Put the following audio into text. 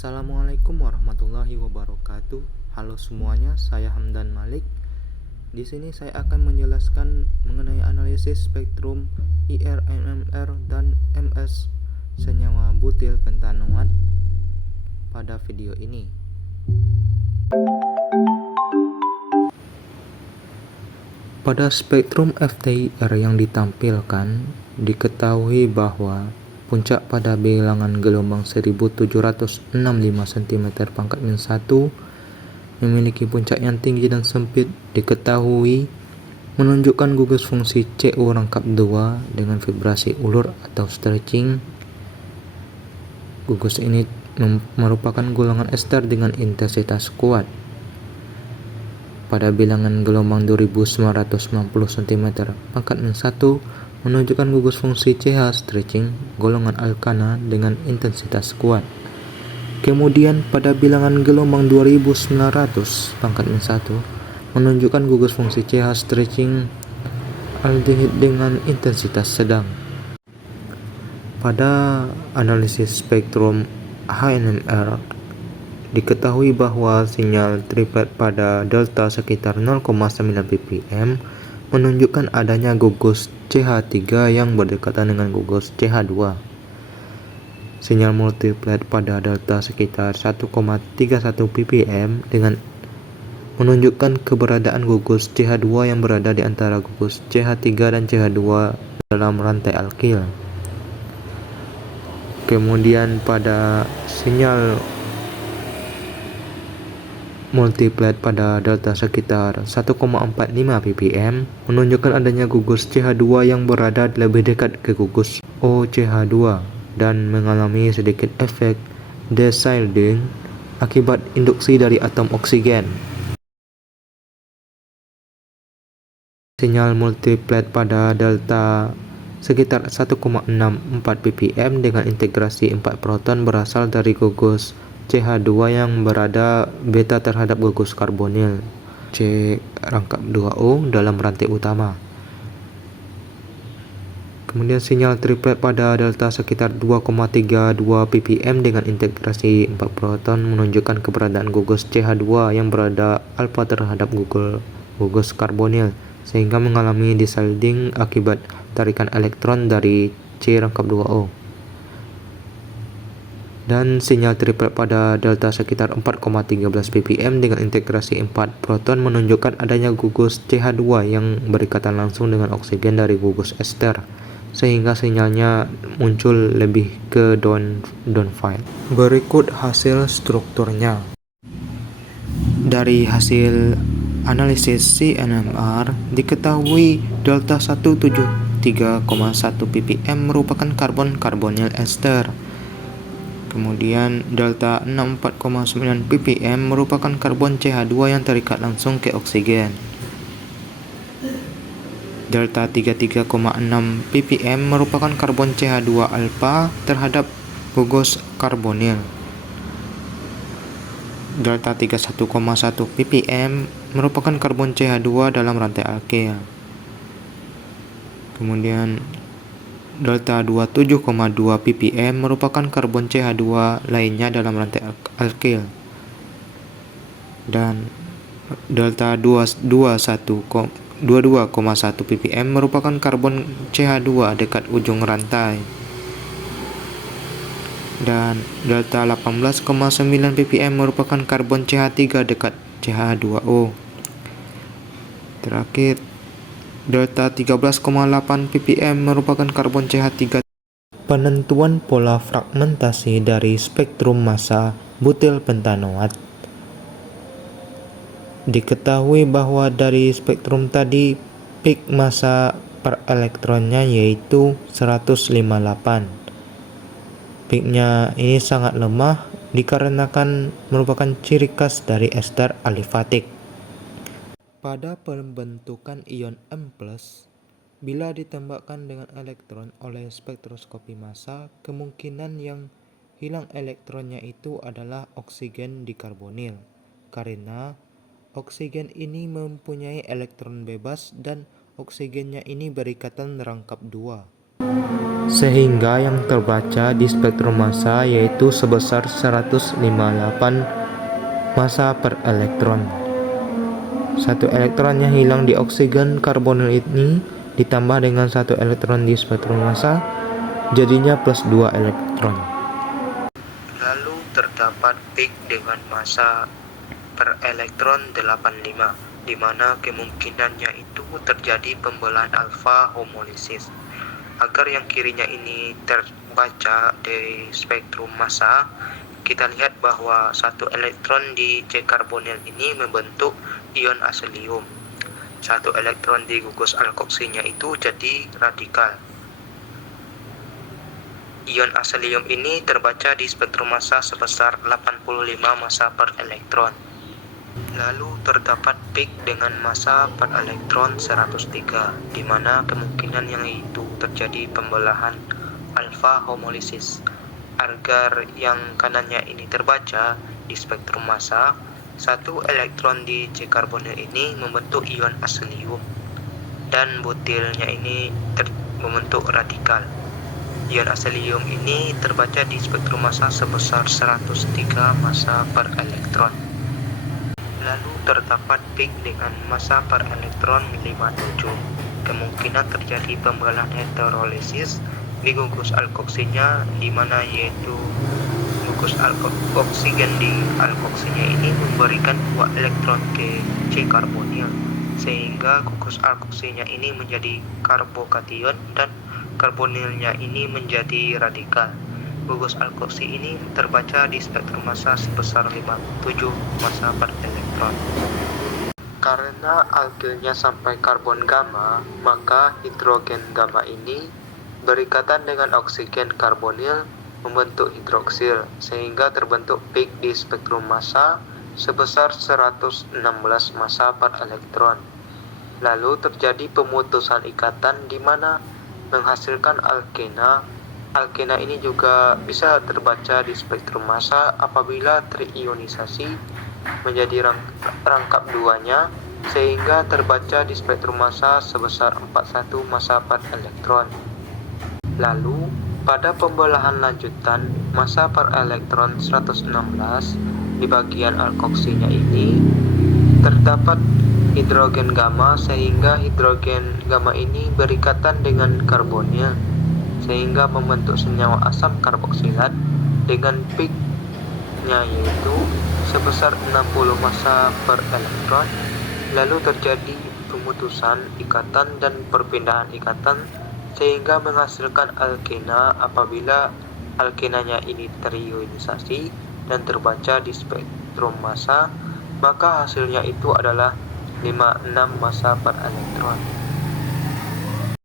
Assalamualaikum warahmatullahi wabarakatuh. Halo semuanya, saya Hamdan Malik. Di sini saya akan menjelaskan mengenai analisis spektrum IR, NMR, dan MS senyawa butil pentanoat pada video ini. Pada spektrum FTIR yang ditampilkan, diketahui bahwa puncak pada bilangan gelombang 1765 cm pangkat min 1 memiliki puncak yang tinggi dan sempit. Diketahui menunjukkan gugus fungsi CO rangkap 2 dengan vibrasi ulur atau stretching. Gugus ini merupakan golongan ester dengan intensitas kuat. Pada bilangan gelombang 2990 cm pangkat min 1 menunjukkan gugus fungsi CH stretching golongan alkana dengan intensitas kuat. Kemudian pada bilangan gelombang 2900 pangkat min 1 menunjukkan gugus fungsi CH stretching aldehid dengan intensitas sedang. Pada analisis spektrum HNMR diketahui bahwa sinyal triplet pada delta sekitar 0,9 ppm menunjukkan adanya gugus CH3 yang berdekatan dengan gugus CH2. Sinyal multiplet pada delta sekitar 1,31 ppm dengan menunjukkan keberadaan gugus CH2 yang berada di antara gugus CH3 dan CH2 dalam rantai alkil. Kemudian pada sinyal multiplet pada delta sekitar 1,45 ppm menunjukkan adanya gugus CH2 yang berada lebih dekat ke gugus OCH2 dan mengalami sedikit efek desilting akibat induksi dari atom oksigen. Sinyal multiplet pada delta sekitar 1,64 ppm dengan integrasi 4 proton berasal dari gugus CH2 yang berada beta terhadap gugus karbonil C rangkap 2O dalam rantai utama. Kemudian sinyal triplet pada delta sekitar 2,32 ppm dengan integrasi 4 proton menunjukkan keberadaan gugus CH2 yang berada alfa terhadap gugus karbonil sehingga mengalami desilting akibat tarikan elektron dari C rangkap 2O. Dan sinyal triplet pada delta sekitar 4,13 ppm dengan integrasi 4 proton menunjukkan adanya gugus CH2 yang berikatan langsung dengan oksigen dari gugus ester sehingga sinyalnya muncul lebih ke downfield. Berikut hasil strukturnya. Dari hasil analisis CNMR diketahui delta 173,1 ppm merupakan karbon-karbonil ester. Kemudian delta 64,9 ppm merupakan karbon CH2 yang terikat langsung ke oksigen. Delta 33,6 ppm merupakan karbon CH2 alfa terhadap gugus karbonil. Delta 31,1 ppm merupakan karbon CH2 dalam rantai alkil. Kemudian delta 27,2 ppm merupakan karbon CH2 lainnya dalam rantai alkil. Dan delta 22,1 ppm merupakan karbon CH2 dekat ujung rantai. Dan delta 18,9 ppm merupakan karbon CH3 dekat CH2O. Terakhir, delta 13,8 ppm merupakan karbon CH3. Penentuan pola fragmentasi dari spektrum massa butil pentanoat. Diketahui bahwa dari spektrum tadi peak massa per elektronnya yaitu 158. Peaknya ini sangat lemah dikarenakan merupakan ciri khas dari ester alifatik. Pada pembentukan ion M+, bila ditembakkan dengan elektron oleh spektroskopi massa, kemungkinan yang hilang elektronnya itu adalah oksigen dikarbonil, karena oksigen ini mempunyai elektron bebas dan oksigennya ini berikatan rangkap 2. sehingga yang terbaca di spektrum massa yaitu sebesar 158 massa per elektron. Satu elektronnya hilang di oksigen karbonil ini ditambah dengan satu elektron di spektrum massa, jadinya plus 2 elektron. Lalu terdapat peak dengan massa per elektron 85, di mana kemungkinannya itu terjadi pembelahan alfa homolisis. Agar yang kirinya ini terbaca dari spektrum massa, kita lihat bahwa satu elektron di C karbonil ini membentuk ion aselium. Satu elektron di gugus alkoksinya itu jadi radikal. Ion aselium ini terbaca di spektrum massa sebesar 85 massa per elektron. Lalu terdapat peak dengan massa per elektron 103, di mana kemungkinan yang itu terjadi pembelahan alfa homolisis. Agar yang kanannya ini terbaca di spektrum massa, satu elektron di C karbonil ini membentuk ion aselium dan butilnya ini membentuk radikal. Ion aselium ini terbaca di spektrum massa sebesar 103 massa per elektron. Lalu terdapat peak dengan massa per elektron 57. Kemungkinan terjadi pembelahan heterolisis di gugus alkoksinya, di mana yaitu gugus oksigen di alkoksinya ini memberikan 2 elektron ke C karbonil, sehingga gugus alkoksinya ini menjadi karbokation dan karbonilnya ini menjadi radikal. Gugus alkoksi ini terbaca di spektrum massa sebesar 57 massa per elektron. Karena alkilnya sampai karbon gamma, maka hidrogen gamma ini berikatan dengan oksigen karbonil membentuk hidroksil, sehingga terbentuk peak di spektrum massa sebesar 116 massa per elektron. Lalu terjadi pemutusan ikatan di mana menghasilkan alkena. Alkena ini juga bisa terbaca di spektrum massa apabila terionisasi menjadi rangkap duanya, sehingga terbaca di spektrum massa sebesar 41 massa per elektron. Lalu, pada pembelahan lanjutan, massa per elektron 116 di bagian alkoksinya ini terdapat hidrogen gamma, sehingga hidrogen gamma ini berikatan dengan karbonil, sehingga membentuk senyawa asam karboksilat dengan peaknya yaitu sebesar 60 massa per elektron. Lalu terjadi pemutusan ikatan dan perpindahan ikatan, sehingga menghasilkan alkena. Apabila alkenanya ini terionisasi dan terbaca di spektrum massa, maka hasilnya itu adalah 56 massa per elektron.